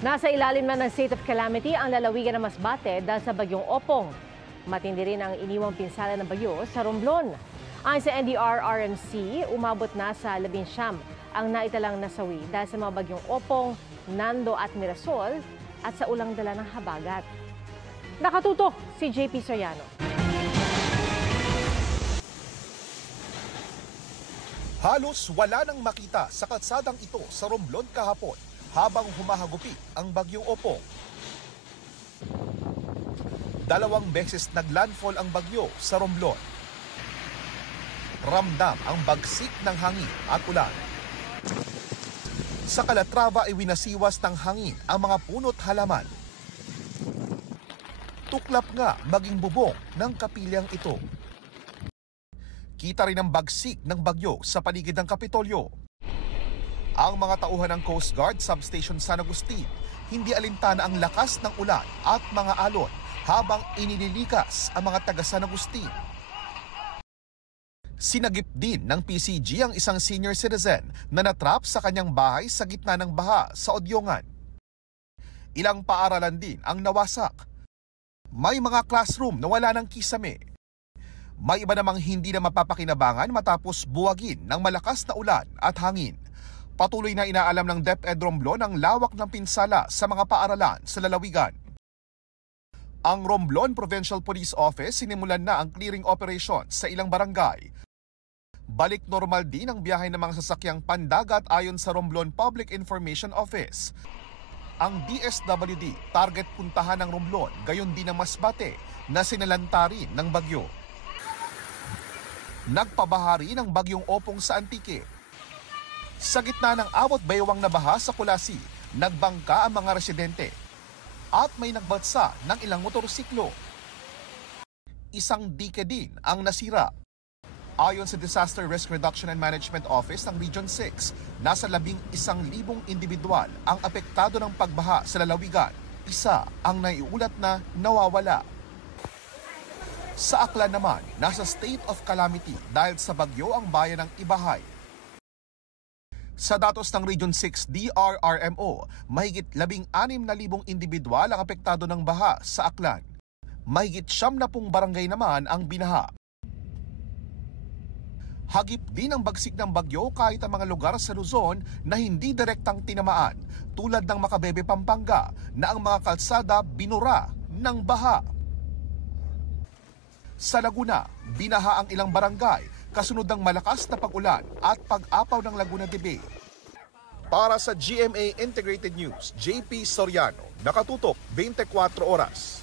Nasa ilalim na ng state of calamity ang lalawigan ng Masbate dahil sa bagyong Opong. Matindi rin ang iniwang pinsala ng bagyo sa Romblon. Ayon sa NDRRMC, umabot na sa 19 ang naitalang nasawi dahil sa mga bagyong Opong, Nando at Mirasol at sa ulang dala ng habagat. Nakatutok si JP Soriano. Halos wala nang makita sa kalsadang ito sa Romblon kahapon habang humahagupit ang bagyong Opong. 2 beses naglandfall ang bagyo sa Romblon. Ramdam ang bagsik ng hangin at ulan. Sa Calatrava ay winasiwas ng hangin ang mga puno't halaman. Tuklap nga maging bubong ng kapilyang ito. Kita rin ang bagsik ng bagyo sa paligid ng Kapitolyo. Ang mga tauhan ng Coast Guard Substation San Agustin, hindi alintana ang lakas ng ulan at mga alon habang inililikas ang mga taga San Agustin. Sinagip din ng PCG ang isang senior citizen na natrap sa kanyang bahay sa gitna ng baha sa Odyongan. Ilang paaralan din ang nawasak. May mga classroom na wala ng kisame. May iba namang hindi na mapapakinabangan matapos buwagin ng malakas na ulan at hangin. Patuloy na inaalam ng DepEd Romblon ang lawak ng pinsala sa mga paaralan sa lalawigan. Ang Romblon Provincial Police Office sinimulan na ang clearing operation sa ilang barangay. Balik normal din ang biyahe ng mga sasakyang pandagat ayon sa Romblon Public Information Office. Ang DSWD target puntahan ng Romblon, gayon din ang Masbate na sinalanta rin ng bagyo. Nagpabahari ng bagyong Opong sa Antique. Sa gitna ng awat baywang na baha sa Kulasi, nagbangka ang mga residente at may nagbatsa ng ilang motorsiklo. Isang dike din ang nasira. Ayon sa Disaster Risk Reduction and Management Office ng Region 6, nasa 11,000 individual ang apektado ng pagbaha sa lalawigan. Isa ang naiulat na nawawala. Sa Aklan naman, nasa state of calamity dahil sa bagyo ang bayan ng Ibahay. Sa datos ng Region 6 DRRMO, mahigit 16,000 individual ang apektado ng baha sa Aklan. Mahigit 70 barangay naman ang binaha. Hagip din ang bagsik ng bagyo kahit ang mga lugar sa Luzon na hindi direktang tinamaan, tulad ng Macabebe, Pampanga, na ang mga kalsada binura ng baha. Sa Laguna, binaha ang ilang barangay kasunod ng malakas na pag-ulan at pag-apaw ng Laguna de Bay. Para sa GMA Integrated News, JP Soriano, nakatutok 24 oras.